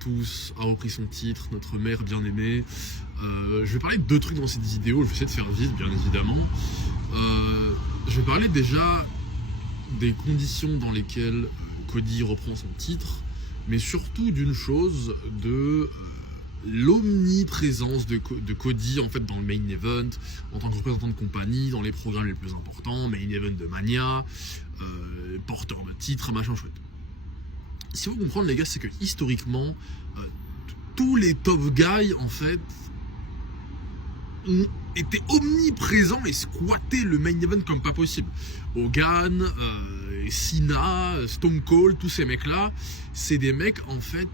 tous a repris son titre, notre mère bien-aimée. Je vais parler de 2 trucs dans cette vidéo, je vais essayer de faire vite bien évidemment. Je vais parler déjà des conditions dans lesquelles Cody reprend son titre, mais surtout d'une chose, de l'omniprésence de Cody en fait dans le main event, en tant que représentant de compagnie, dans les programmes les plus importants, main event de Mania, porteur de titre, machin chouette. Si vous comprenez les gars, c'est que historiquement, tous les top guys en fait ont été omniprésents et squatté le main event comme pas possible. Hogan, Cena, Stone Cold, tous ces mecs là, c'est des mecs en fait,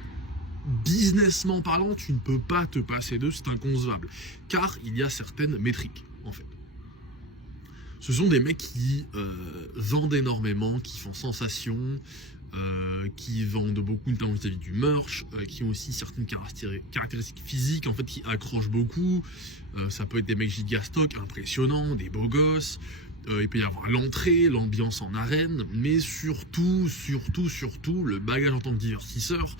businessment parlant, tu ne peux pas te passer d'eux, c'est inconcevable, car il y a certaines métriques en fait. Ce sont des mecs qui vendent énormément, qui font sensation, qui vendent beaucoup notamment vis-à-vis du merch, qui ont aussi certaines caractéristiques physiques en fait qui accrochent beaucoup. Ça peut être des mecs gigastock, impressionnants, des beaux gosses. Il peut y avoir l'entrée, l'ambiance en arène, mais surtout le bagage en tant que divertisseur.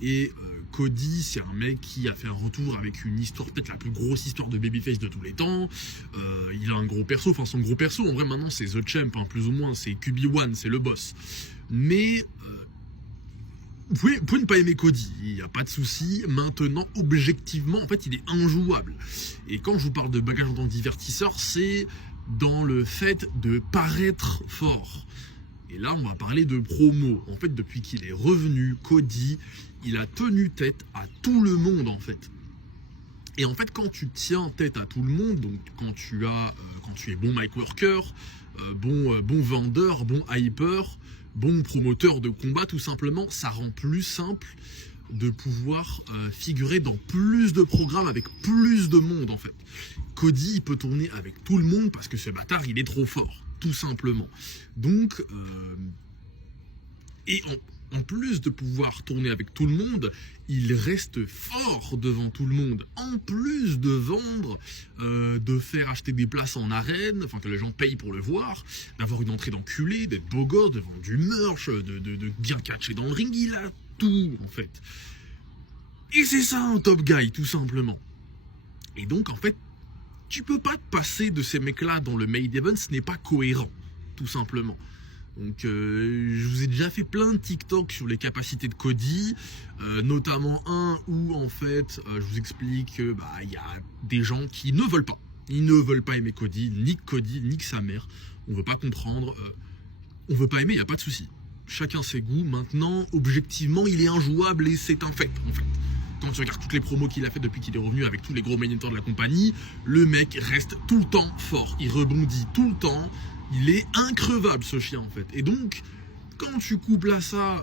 Et Cody, c'est un mec qui a fait un retour avec une histoire, peut-être la plus grosse histoire de babyface de tous les temps. Il a un gros perso, enfin son gros perso en vrai maintenant c'est The Champ, hein, plus ou moins, c'est QB1, c'est le boss. Mais vous pouvez ne pas aimer Cody, il n'y a pas de souci. Maintenant, objectivement, en fait, il est injouable. Et quand je vous parle de bagage en tant que divertisseur, c'est dans le fait de paraître fort. Et là, on va parler de promo. En fait, depuis qu'il est revenu, Cody, il a tenu tête à tout le monde, en fait. Et en fait, quand tu tiens tête à tout le monde, donc quand tu es bon mic worker, bon vendeur, bon hyper, bon promoteur de combat, tout simplement, ça rend plus simple de pouvoir figurer dans plus de programmes avec plus de monde en fait. Cody, il peut tourner avec tout le monde parce que ce bâtard, il est trop fort, tout simplement. Donc, en plus de pouvoir tourner avec tout le monde, il reste fort devant tout le monde. En plus de vendre, de faire acheter des places en arène, enfin que les gens payent pour le voir, d'avoir une entrée d'enculé, d'être beau gosse, de vendre du merch, de bien catcher dans le ring, il a tout en fait. Et c'est ça un top guy, tout simplement. Et donc en fait, tu peux pas te passer de ces mecs-là dans le main event, ce n'est pas cohérent, tout simplement. Donc je vous ai déjà fait plein de TikTok sur les capacités de Cody, notamment un où en fait je vous explique que y a des gens qui ne veulent pas. Ils ne veulent pas aimer Cody, ni sa mère. On veut pas comprendre, on veut pas aimer, il n'y a pas de souci. Chacun ses goûts. Maintenant, objectivement, il est injouable et c'est un fait en fait. Quand tu regardes toutes les promos qu'il a fait depuis qu'il est revenu avec tous les gros main eventers de la compagnie, le mec reste tout le temps fort, il rebondit tout le temps. Il est increvable ce chien en fait. Et donc, quand tu couples à ça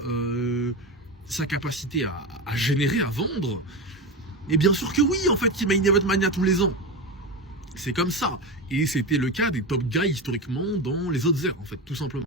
sa capacité à générer, à vendre, et bien sûr que oui, en fait, il main event Mania tous les ans. C'est comme ça. Et c'était le cas des top guys historiquement dans les autres ères en fait, tout simplement.